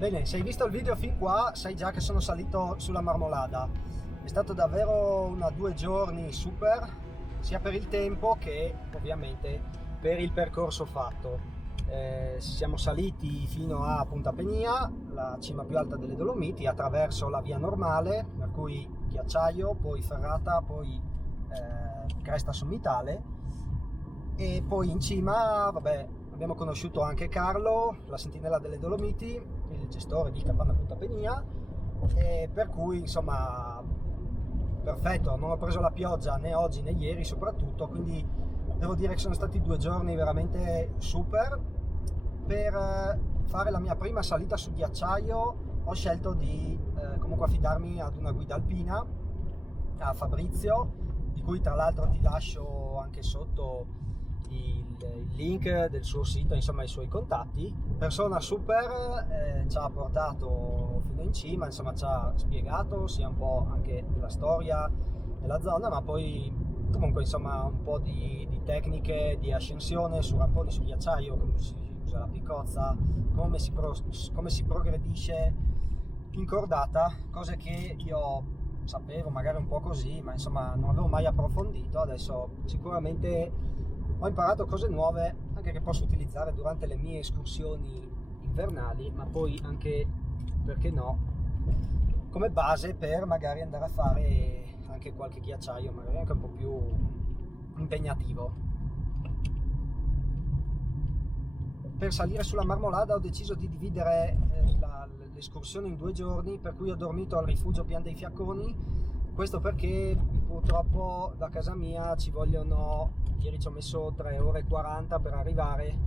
Bene, se hai visto il video fin qua sai già che sono salito sulla Marmolada. È stato davvero 2 giorni super, sia per il tempo che ovviamente per il percorso fatto. Siamo saliti fino a Punta Penia, la cima più alta delle Dolomiti, attraverso la via normale, per cui ghiacciaio, poi ferrata, poi cresta sommitale, e poi in cima, vabbè, abbiamo conosciuto anche Carlo, la sentinella delle Dolomiti, il gestore di Capanna Punta Penia, e per cui insomma perfetto, non ho preso la pioggia né oggi né ieri soprattutto, quindi devo dire che sono stati 2 giorni veramente super. Per fare la mia prima salita su ghiacciaio ho scelto di comunque affidarmi ad una guida alpina, a Fabrizio, di cui tra l'altro ti lascio anche sotto il link del suo sito, insomma i suoi contatti. Persona super, ci ha portato fino in cima, insomma ci ha spiegato sia un po' anche della storia della zona, ma poi comunque insomma un po' di tecniche di ascensione su ramponi su ghiacciaio, come si usa la piccozza, come si progredisce in cordata, cose che io sapevo magari un po' così, ma insomma non avevo mai approfondito. Adesso sicuramente ho imparato cose nuove, anche che posso utilizzare durante le mie escursioni invernali, ma poi anche, perché no, come base per magari andare a fare anche qualche ghiacciaio, magari anche un po' più impegnativo. Per salire sulla Marmolada ho deciso di dividere l'escursione in 2 giorni, per cui ho dormito al rifugio Pian dei Fiacconi. Questo perché purtroppo da casa mia ci vogliono, ieri ci ho messo 3 ore e 40 per arrivare,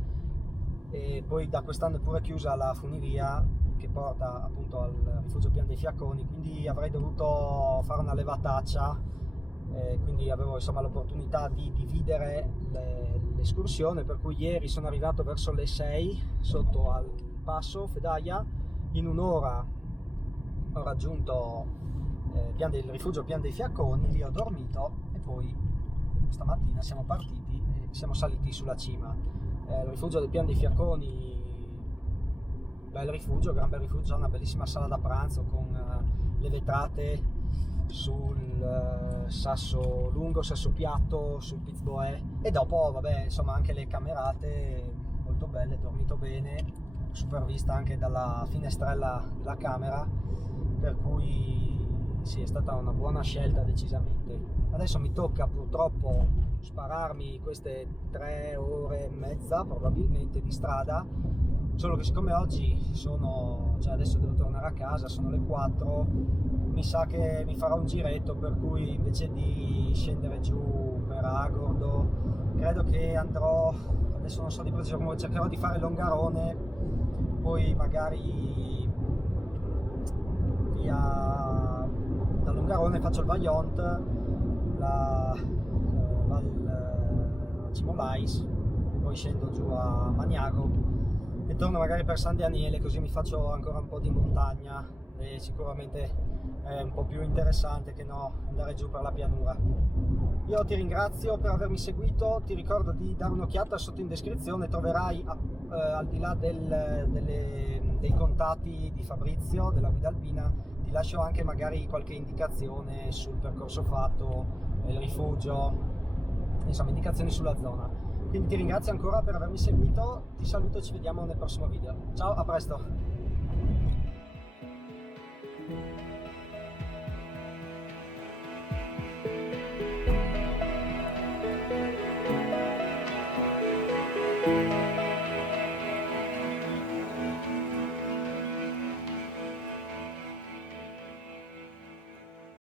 e poi da quest'anno è pure chiusa la funivia che porta appunto al rifugio Pian dei Fiacconi, quindi avrei dovuto fare una levataccia, quindi avevo insomma l'opportunità di dividere l'escursione, per cui ieri sono arrivato verso le 6 sotto al passo Fedaia, in un'ora ho raggiunto il rifugio Pian dei Fiacconi, lì ho dormito e poi stamattina siamo partiti e siamo saliti sulla cima. Il rifugio del Pian dei Fiacconi, bel rifugio, gran bel rifugio, una bellissima sala da pranzo con le vetrate sul sasso lungo, sasso piatto, sul pizboè, e dopo vabbè insomma anche le camerate molto belle, dormito bene, super vista anche dalla finestrella della camera, per cui sì, è stata una buona scelta decisamente. Adesso mi tocca purtroppo spararmi queste 3 ore e mezza probabilmente di strada, solo che siccome oggi adesso devo tornare a casa, sono le 4, mi sa che mi farò un giretto, per cui invece di scendere giù per Agordo credo che andrò, adesso non so di preciso come, cercherò di fare Longarone, poi magari da Longarone faccio il Vaillant, la Cimolais, e poi scendo giù a Maniago e torno magari per San Daniele, così mi faccio ancora un po' di montagna e sicuramente è un po' più interessante che no andare giù per la pianura. Io ti ringrazio per avermi seguito, ti ricordo di dare un'occhiata sotto in descrizione, troverai al di là dei contatti di Fabrizio della Guida Alpina, ti lascio anche magari qualche indicazione sul percorso fatto, il rifugio, insomma indicazioni sulla zona. Quindi ti ringrazio ancora per avermi seguito, ti saluto e ci vediamo nel prossimo video. Ciao, a presto!